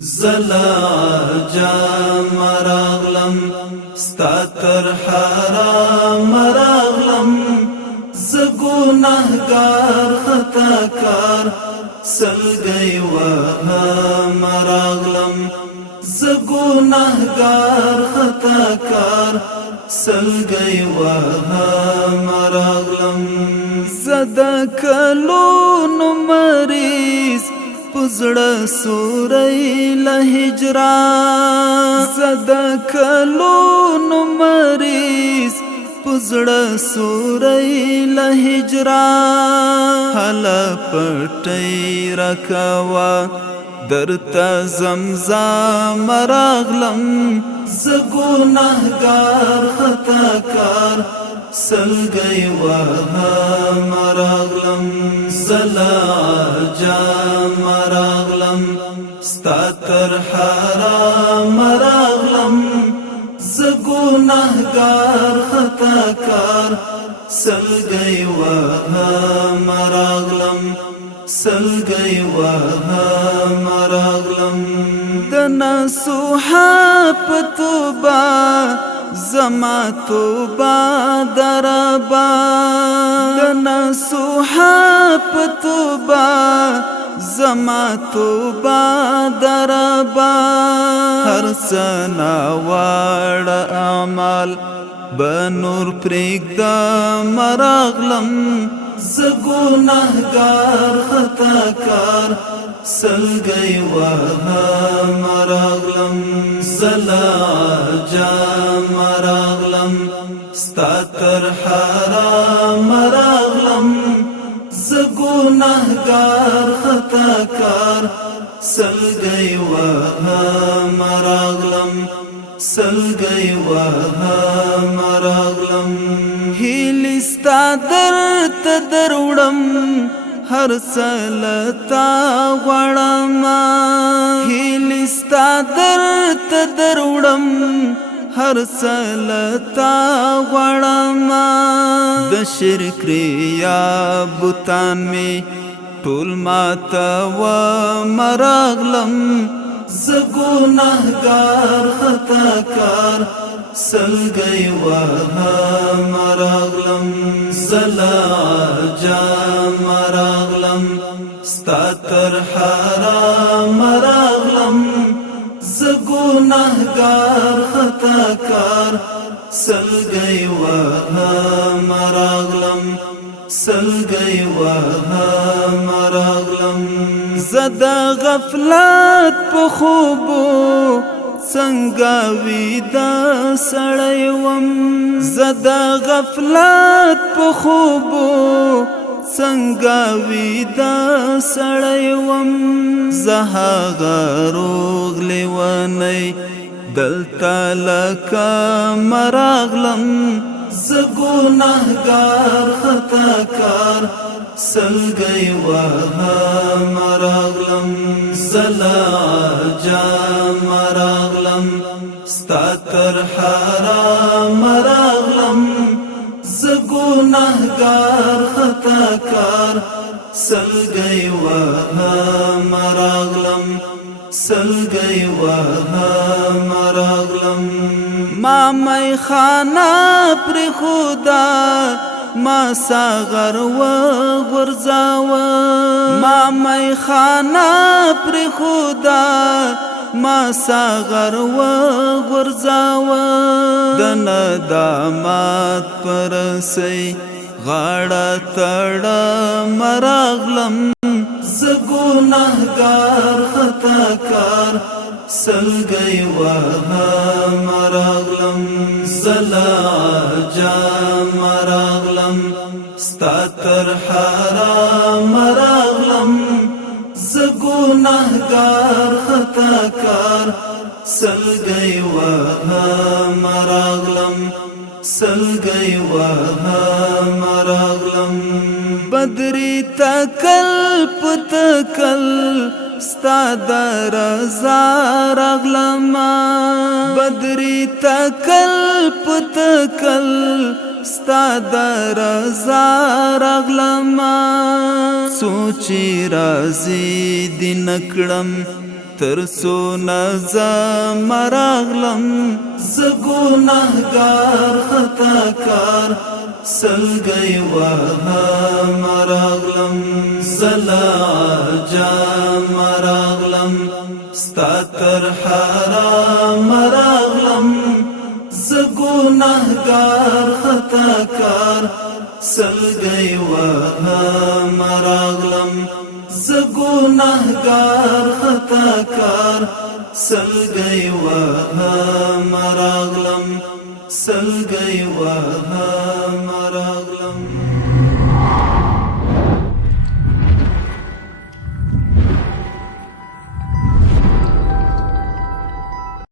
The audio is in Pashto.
زلا جام راغلم ستاتر حرام راغلم زګونهګار خطاکار سلګي وهم راغلم زګونهګار خطاکار سلګي وهم راغلم زدکلو مریض پزړه سورې له هجران زدکلو مریض پزړه سورې له هجران هل پټي رکوا درته زمزم راغلم زګونهګار خطاکار سلګي وهم راغلم زلا جام راغلم ستاتر حرام راغلم زګونهګار خطاکار سلګي وهم راغلم سلګي وهم راغلم د نصوحا پتوبا زما توبا دربا د نصوحا پتوبا زما توبا دربا هر سنا وړ اعمال بنور پرېږده مراغلم زګونهګار خطاکار سلګي وهم راغلم زلا جام راغلم ستاتر حرام راغلم زګونهګار خطاکار سلګي وهم راغلم سلګي وهم راغلم هیلستا درته دروړم هر سلتا غړم هیلستا درته دروړم هر سلتا غړم د شرک ریا بوتان می ټول ماته و مراغلم زګونهګار خطاکار سلګي وهم راغلم زلا جام راغلم ستاتر حرام راغلم زګونهګار خطاکار سلګي وهم راغلم سلګي وهم راغلم زد غفلت په خوبو څنګه ویدا سړی وم زد غفلت په خوبو څنګه ویدا سړی وم زهغه روغ لیونی دلته لکه مراغلم زګونهګار خطاکار سلګي وهم راغلم زلا جام راغلم ستاتر حرام راغلم زګونهګار خطاکار سلګي وهم راغلم سلګي وهم راغلم ما مې خانه پر خدا ما ساغر و غرزاوه ما مې خانه پر خدا ما ساغر و غرزاوه د ندامت پرسي غاړه تړه مراغلم زګونهګار خطاکار سلګي وهم راغلم زلا جام راغلم ستاتر حرام راغلم زګونهګار خطاکار سلګي وهم راغلم سلګي وهم راغلم بدري تکل پتکل ستا در رضا راغلم بدري تکل پتکل ستا در رضا راغلم سوچی رازی دی نکڑم ترسو نظم راغلم زگونهگار خطاکار سلگی وهم راغلم زلا جام راغلم ستاتر حرام راغلم زگونهگار خطاکار سلگی وهم راغلم زگونهگار خطاکار سلگی وهم راغلم سلگی وهم راغلم